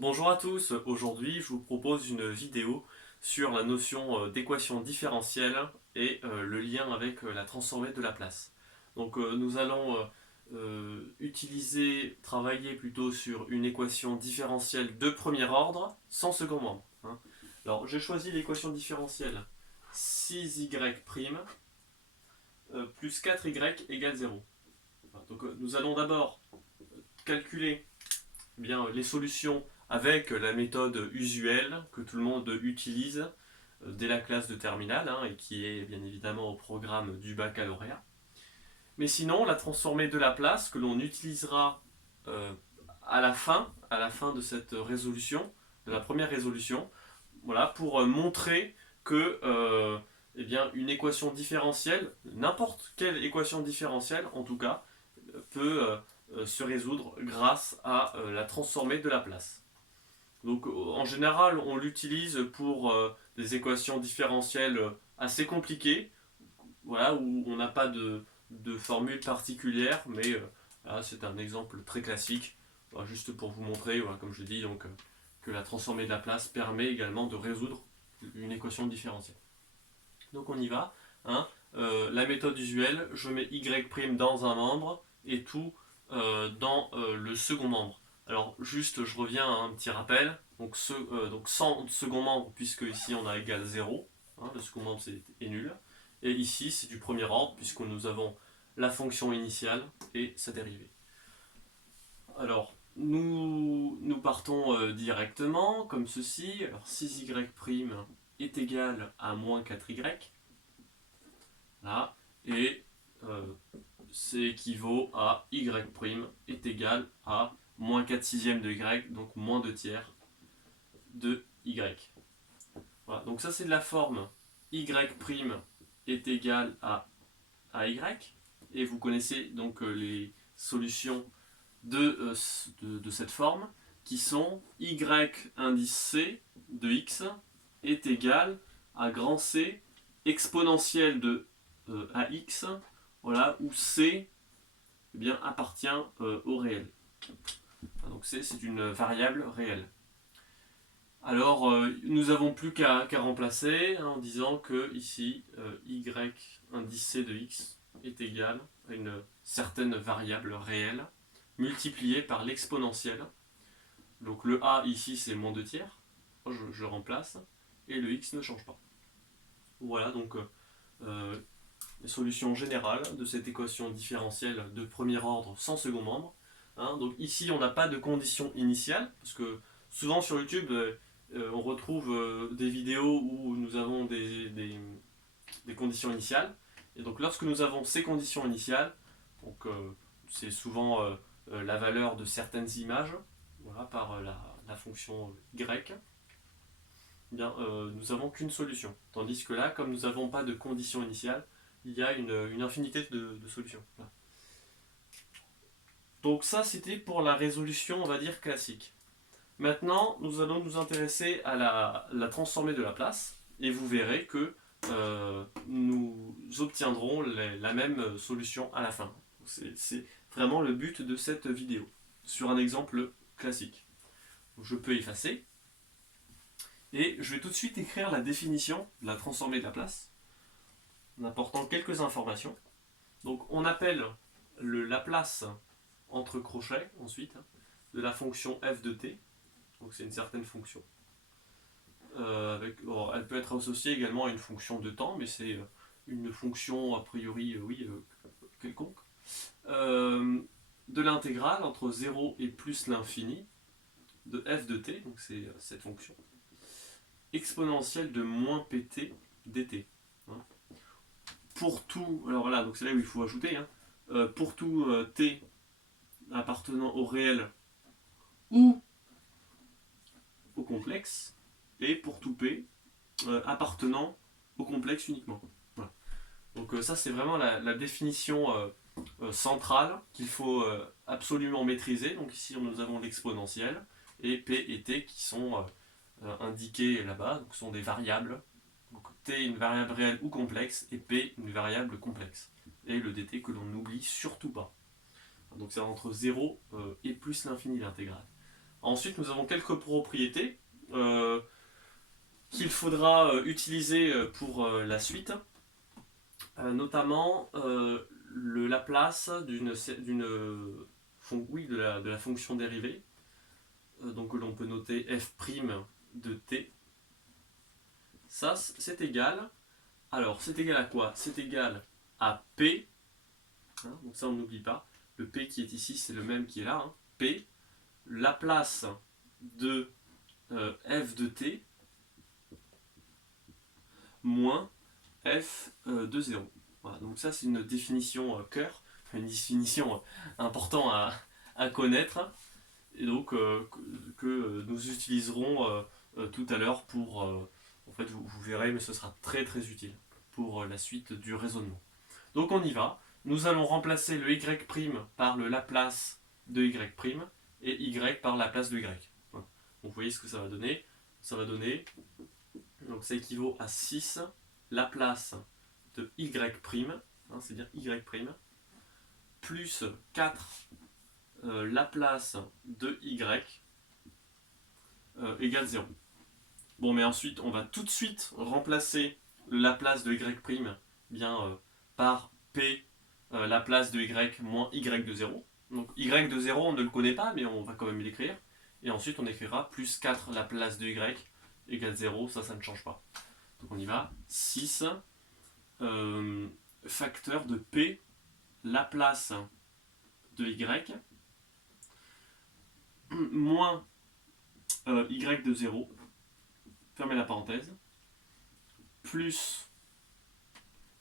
Bonjour à tous, aujourd'hui je vous propose une vidéo sur la notion d'équation différentielle et le lien avec la transformée de Laplace. Donc nous allons travailler plutôt sur une équation différentielle de premier ordre sans second membre, hein. Alors j'ai choisi l'équation différentielle 6y' plus 4y égale 0. Donc nous allons d'abord calculer bien, les solutions avec la méthode usuelle que tout le monde utilise dès la classe de terminale, hein, et qui est bien évidemment au programme du baccalauréat. Mais sinon, la transformée de Laplace que l'on utilisera euh, à la fin de cette résolution, de la première résolution, voilà, pour montrer que eh bien, une équation différentielle, n'importe quelle équation différentielle en tout cas, peut se résoudre grâce à la transformée de Laplace. Donc en général, on l'utilise pour des équations différentielles assez compliquées, voilà, où on n'a pas de formule particulière, mais là, c'est un exemple très classique, voilà, juste pour vous montrer, voilà, comme je dis, donc, que la transformée de Laplace permet également de résoudre une équation différentielle. Donc on y va, hein. La méthode usuelle, je mets y' dans un membre et tout dans le second membre. Alors juste, je reviens à un petit rappel. Donc sans second membre, puisque ici on a égal 0, hein, le second membre est nul. Et ici c'est du premier ordre, puisque nous avons la fonction initiale et sa dérivée. Alors, nous partons directement, comme ceci. Alors 6y' est égal à moins 4y. Là, et c'est équivaut à y' est égal à moins 4 sixièmes de y, donc moins 2 tiers de y. Voilà, donc ça c'est de la forme y' est égal à y, et vous connaissez donc les solutions de cette forme, qui sont y indice c de x est égal à grand C exponentielle de ax, voilà, où c eh bien, appartient au réel. Donc c, c'est une variable réelle. Alors, nous n'avons plus qu'à remplacer, hein, en disant que ici, y indice c de x est égal à une certaine variable réelle multipliée par l'exponentielle. Donc le a ici, c'est moins 2 tiers. Je remplace. Et le x ne change pas. Voilà donc les solutions générales de cette équation différentielle de premier ordre sans second membre. Hein, donc ici, on n'a pas de condition initiale, parce que souvent sur YouTube, on retrouve des vidéos où nous avons des conditions initiales. Et donc lorsque nous avons ces conditions initiales, donc c'est souvent la valeur de certaines images, voilà, par la fonction y, eh bien, nous n'avons qu'une solution. Tandis que là, comme nous n'avons pas de condition initiale, il y a une infinité de solutions. Voilà. Donc ça, c'était pour la résolution, on va dire, classique. Maintenant, nous allons nous intéresser à la transformée de Laplace, et vous verrez que nous obtiendrons la même solution à la fin. C'est vraiment le but de cette vidéo, sur un exemple classique. Je peux effacer, et je vais tout de suite écrire la définition de la transformée de Laplace, en apportant quelques informations. Donc on appelle le Laplace entre crochets, ensuite, de la fonction f de t. Donc c'est une certaine fonction. Elle peut être associée également à une fonction de temps, mais c'est une fonction a priori, quelconque. De l'intégrale entre 0 et plus l'infini de f de t, donc c'est cette fonction, exponentielle de moins pt dt. Hein. Pour tout, alors là, donc c'est là où il faut ajouter, hein, pour tout t appartenant au réel ou au complexe, et pour tout p appartenant au complexe uniquement. Voilà. Donc ça c'est vraiment la définition centrale qu'il faut absolument maîtriser. Donc ici nous avons l'exponentielle et p et t qui sont indiqués là-bas, donc sont des variables. Donc t une variable réelle ou complexe et p une variable complexe. Et le dt que l'on n'oublie surtout pas. Donc c'est entre 0 et plus l'infini l'intégrale. Ensuite, nous avons quelques propriétés qu'il faudra utiliser pour la suite, notamment le Laplace de la fonction dérivée, donc que l'on peut noter f' de t. Ça, c'est égal. Alors, c'est égal à quoi? C'est égal à p. Hein, donc ça, on n'oublie pas. Le p qui est ici, c'est le même qui est là. Hein, p, Laplace de f de t moins f de 0. Voilà, donc ça, c'est une définition cœur, une définition importante à connaître, et donc que nous utiliserons tout à l'heure pour... en fait, vous verrez, mais ce sera très très utile pour la suite du raisonnement. Donc on y va. Nous allons remplacer le y' par le Laplace de y' et y par Laplace de y. Voilà. Donc vous voyez ce que ça va donner. Ça va donner, donc ça équivaut à 6 Laplace de y', hein, c'est-à-dire y', plus 4 Laplace de y égale 0. Bon, mais ensuite, on va tout de suite remplacer le Laplace de y' par p Laplace de y moins y de 0. Donc y de 0, on ne le connaît pas, mais on va quand même l'écrire. Et ensuite, on écrira plus 4 Laplace de y égale 0, ça ne change pas. Donc on y va. 6 facteur de p Laplace de y moins y de 0, fermez la parenthèse, plus...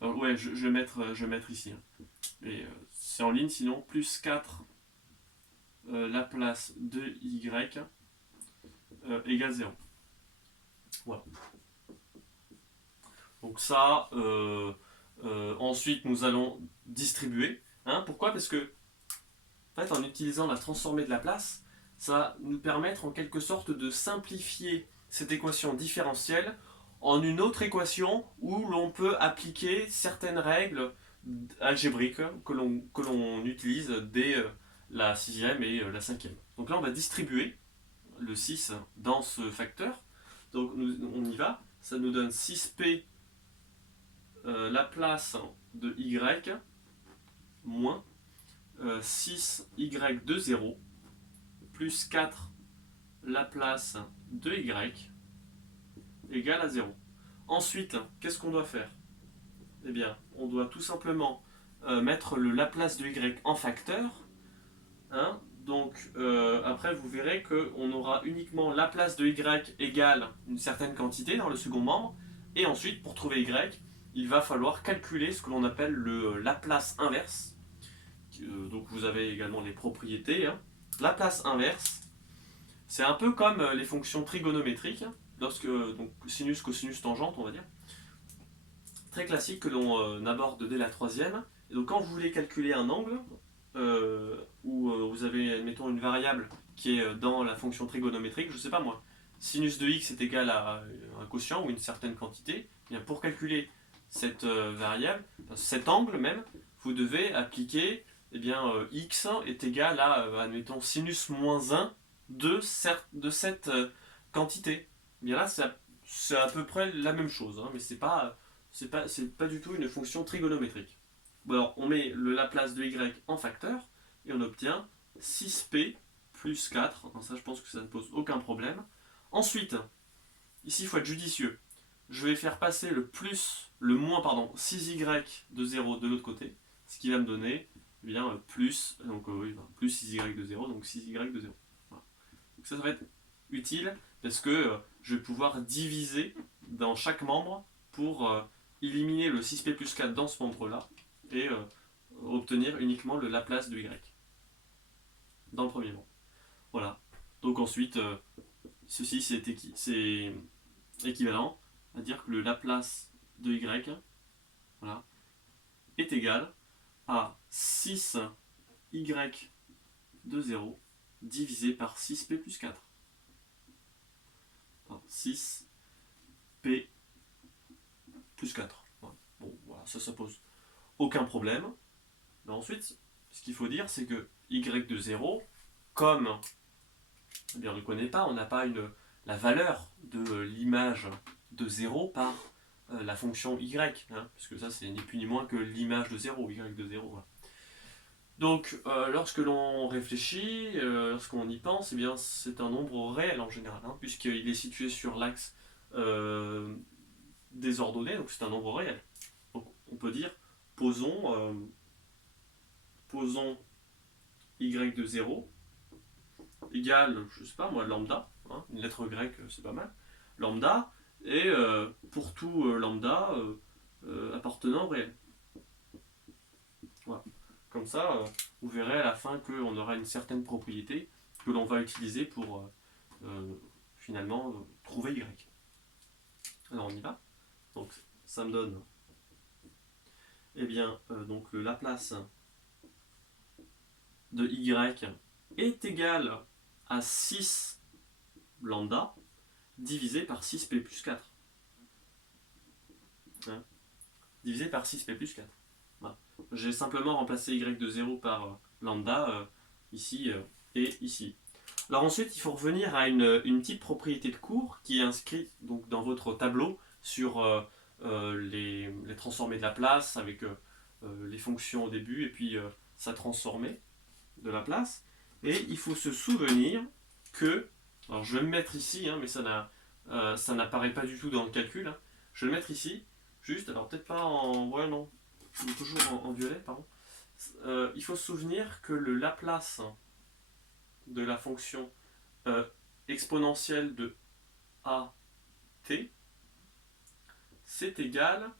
ouais, je vais mettre ici. Hein. Et c'est en ligne, sinon, plus 4 Laplace de y égale 0. Voilà. Donc ça, ensuite, nous allons distribuer. Hein, pourquoi? Parce que, en fait, en utilisant la transformée de Laplace, ça va nous permettre en quelque sorte de simplifier cette équation différentielle en une autre équation où l'on peut appliquer certaines règles algébriques que l'on utilise dès la 6e et la 5e. Donc là, on va distribuer le 6 dans ce facteur. Donc on y va. Ça nous donne 6p Laplace de y moins 6y de 0 plus 4 Laplace de y égale à 0. Ensuite, qu'est-ce qu'on doit faire? Eh bien, on doit tout simplement mettre le Laplace de y en facteur. Hein, donc, après, vous verrez qu'on aura uniquement Laplace de y égale une certaine quantité dans le second membre. Et ensuite, pour trouver y, il va falloir calculer ce que l'on appelle le Laplace inverse. Donc, vous avez également les propriétés. Hein. Laplace inverse, c'est un peu comme les fonctions trigonométriques, lorsque, donc sinus, cosinus, tangente, on va dire. Très classique que l'on aborde dès la 3e. Et donc quand vous voulez calculer un angle, où vous avez, admettons, une variable qui est dans la fonction trigonométrique, je ne sais pas moi, sinus de x est égal à un quotient ou une certaine quantité, et bien pour calculer cette variable, cet angle même, vous devez appliquer, eh bien, x est égal à, admettons, sinus moins 1 de cette quantité. Eh bien là, c'est à peu près la même chose, hein, mais c'est pas du tout une fonction trigonométrique. Bon, alors, on met le Laplace de y en facteur et on obtient 6p plus 4. Alors ça, je pense que ça ne pose aucun problème. Ensuite, ici, il faut être judicieux. Je vais faire passer le moins, 6y de 0 de l'autre côté, ce qui va me donner eh bien, plus 6y de 0, donc 6y de 0. Voilà. Donc ça va être utile parce que je vais pouvoir diviser dans chaque membre pour éliminer le 6p plus 4 dans ce membre-là et obtenir uniquement le Laplace de y dans le premier membre. Voilà. Donc ensuite, ceci c'est équivalent à dire que le Laplace de y voilà, est égal à 6y de 0 divisé par 6p plus 4. Enfin, 6p plus 4. Voilà. Bon, voilà, ça pose aucun problème. Mais ensuite, ce qu'il faut dire, c'est que y de 0, comme eh bien, on ne connaît pas, on n'a pas la valeur de l'image de 0 par la fonction y, hein, puisque ça c'est ni plus ni moins que l'image de 0, y de 0. Voilà. Donc lorsque l'on réfléchit, lorsqu'on y pense, eh bien c'est un nombre réel en général, hein, puisqu'il est situé sur l'axe désordonné, donc c'est un nombre réel. Donc on peut dire, posons y de 0 égale, je sais pas moi, lambda, hein, une lettre grecque c'est pas mal, lambda, et pour tout lambda appartenant au réel. Voilà. Comme ça, vous verrez à la fin qu'on aura une certaine propriété que l'on va utiliser pour finalement trouver y. Alors on y va. Donc ça me donne eh bien donc le Laplace de y est égal à 6 lambda divisé par 6p plus 4. Hein, divisé par 6p plus 4. Voilà. J'ai simplement remplacé y de 0 par lambda ici et ici. Alors ensuite, il faut revenir à une petite propriété de cours qui est inscrite donc, dans votre tableau sur les transformés de Laplace avec les fonctions au début et puis sa transformée de Laplace. Et il faut se souvenir que, alors je vais me mettre ici, hein, mais ça n'apparaît pas du tout dans le calcul. Hein. Je vais le mettre ici, juste, alors peut-être pas en, ouais non, toujours en violet, pardon. Il faut se souvenir que le Laplace de la fonction exponentielle de a t, c'est égal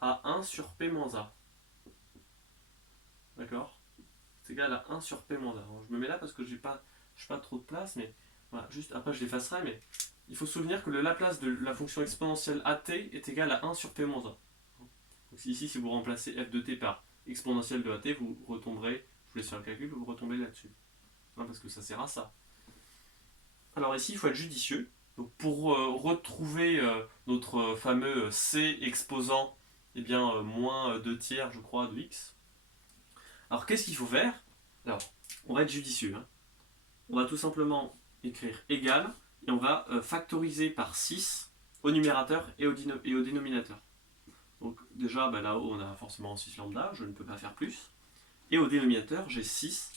à 1 sur p moins a. D'accord? C'est égal à 1 sur p moins a. Alors, je me mets là parce que je n'ai pas trop de place, mais voilà, juste après je l'effacerai, mais il faut se souvenir que le Laplace de la fonction exponentielle at est égal à 1 sur p moins a. Donc ici, si vous remplacez f de t par exponentielle de at, vous retomberez, je vous laisse faire le calcul, vous retombez là-dessus. Parce que ça sert à ça. Alors ici, il faut être judicieux. Donc pour retrouver notre fameux c exposant eh bien, moins 2 tiers, je crois, de x. Alors qu'est-ce qu'il faut faire? Alors, on va être judicieux. Hein. On va tout simplement écrire égal et on va factoriser par 6 au numérateur et au dénominateur. Donc déjà, là-haut, on a forcément 6 lambda, je ne peux pas faire plus. Et au dénominateur, j'ai 6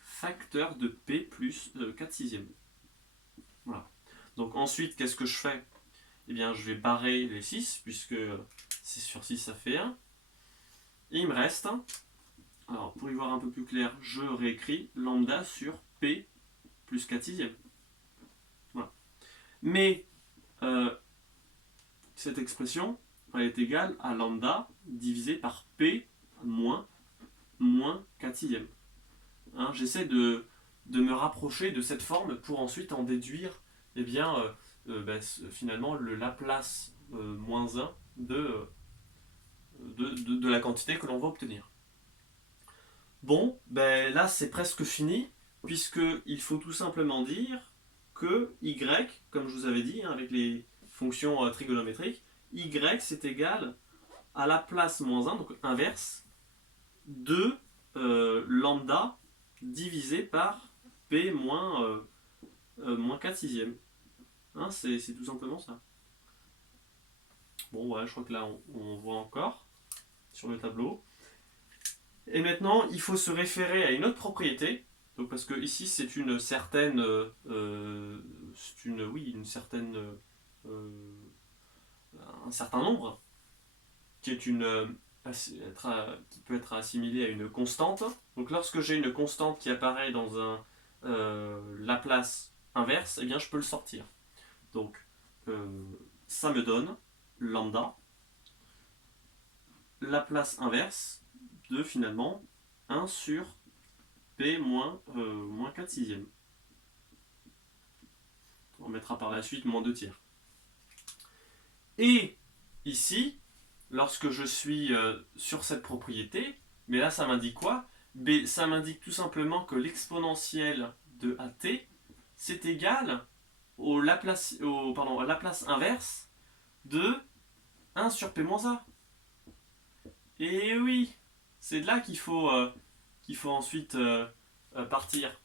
facteurs de p plus 4 sixièmes. Voilà. Donc ensuite, qu'est-ce que je fais? Eh bien, je vais barrer les 6, puisque 6 sur 6, ça fait 1. Et il me reste, alors pour y voir un peu plus clair, je réécris lambda sur p plus 4 sixièmes. Voilà. Mais cette expression, elle est égale à lambda divisé par p moins 4 sixièmes. Hein, j'essaie de me rapprocher de cette forme pour ensuite en déduire eh bien, finalement le Laplace moins 1 de la quantité que l'on va obtenir. Bon, là c'est presque fini, puisqu'il faut tout simplement dire que y, comme je vous avais dit, hein, avec les fonctions trigonométriques, y c'est égal à Laplace moins 1, donc inverse, de lambda divisé par p moins 4 sixièmes. Hein, c'est tout simplement ça. Bon, ouais, je crois que là, on voit encore sur le tableau. Et maintenant, il faut se référer à une autre propriété. Donc, parce que ici, c'est une certaine... un certain nombre qui est qui peut être assimilé à une constante. Donc lorsque j'ai une constante qui apparaît dans un Laplace inverse, eh bien je peux le sortir. Donc ça me donne lambda Laplace inverse de finalement 1 sur p moins 4 sixièmes. On mettra par la suite moins 2 tiers. Et ici, lorsque je suis sur cette propriété, mais là ça m'indique quoi? Ça m'indique tout simplement que l'exponentielle de at c'est égal au Laplace inverse de 1 sur p moins a. Et oui, c'est de là qu'il faut ensuite partir.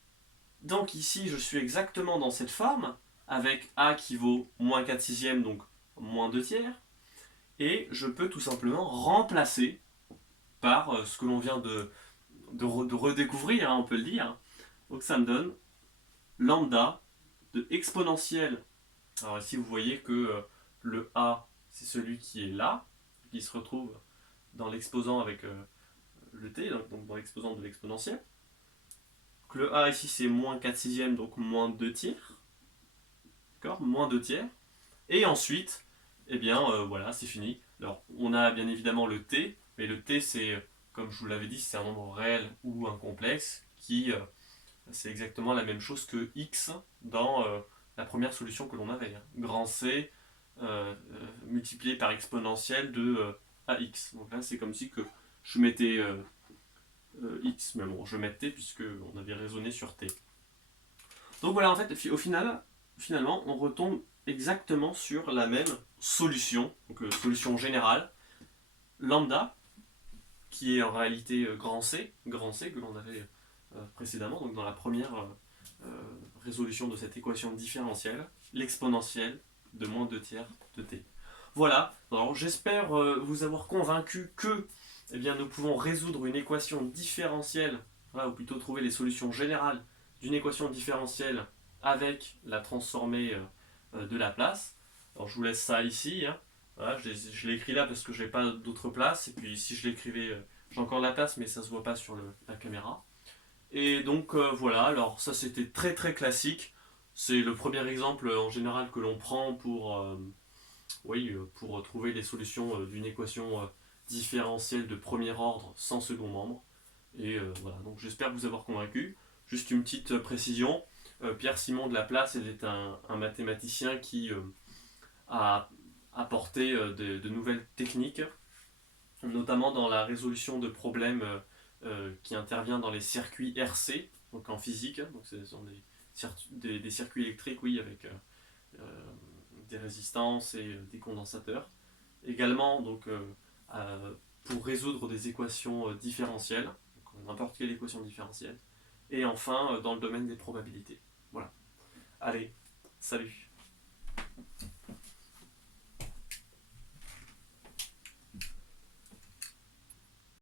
Donc ici, je suis exactement dans cette forme, avec A qui vaut moins 4 sixièmes, donc moins 2 tiers. Et je peux tout simplement remplacer par ce que l'on vient de redécouvrir, hein, on peut le dire. Donc ça me donne lambda de exponentielle. Alors ici, vous voyez que le A, c'est celui qui est là, qui se retrouve dans l'exposant avec le t, donc dans l'exposant de l'exponentielle. Le A ici, c'est moins 4 sixièmes, donc moins 2 tiers. D'accord, moins 2 tiers. Et ensuite, eh bien, voilà, c'est fini. Alors, on a bien évidemment le t, mais le t, c'est, comme je vous l'avais dit, c'est un nombre réel ou un complexe qui, c'est exactement la même chose que x dans la première solution que l'on avait. Hein. Grand C multiplié par exponentielle de ax. Donc là, c'est comme si que je mettais x, mais bon, je mets t puisque on avait raisonné sur t. Donc voilà, en fait, au final, finalement, on retombe exactement sur la même solution, donc solution générale, lambda, qui est en réalité grand C que l'on avait précédemment, donc dans la première résolution de cette équation différentielle, l'exponentielle de moins 2 tiers de t. Voilà, alors j'espère vous avoir convaincu que eh bien, nous pouvons résoudre une équation différentielle, voilà, ou plutôt trouver les solutions générales d'une équation différentielle avec la transformée de Laplace. Alors je vous laisse ça ici, hein. Voilà, je l'ai écrit là parce que je n'ai pas d'autre place, et puis si je l'écrivais, j'ai encore la place, mais ça ne se voit pas sur la caméra. Et donc voilà, alors ça c'était très très classique. C'est le premier exemple en général que l'on prend pour trouver les solutions d'une équation différentielle de premier ordre sans second membre. Et voilà, donc j'espère vous avoir convaincu. Juste une petite précision, Pierre-Simon de Laplace était un mathématicien qui a apporté de nouvelles techniques, notamment dans la résolution de problèmes qui intervient dans les circuits RC, donc en physique, donc ce sont des circuits électriques, oui, avec des résistances et des condensateurs. Également, donc, pour résoudre des équations différentielles, n'importe quelle équation différentielle. Et enfin, dans le domaine des probabilités. Voilà. Allez, salut.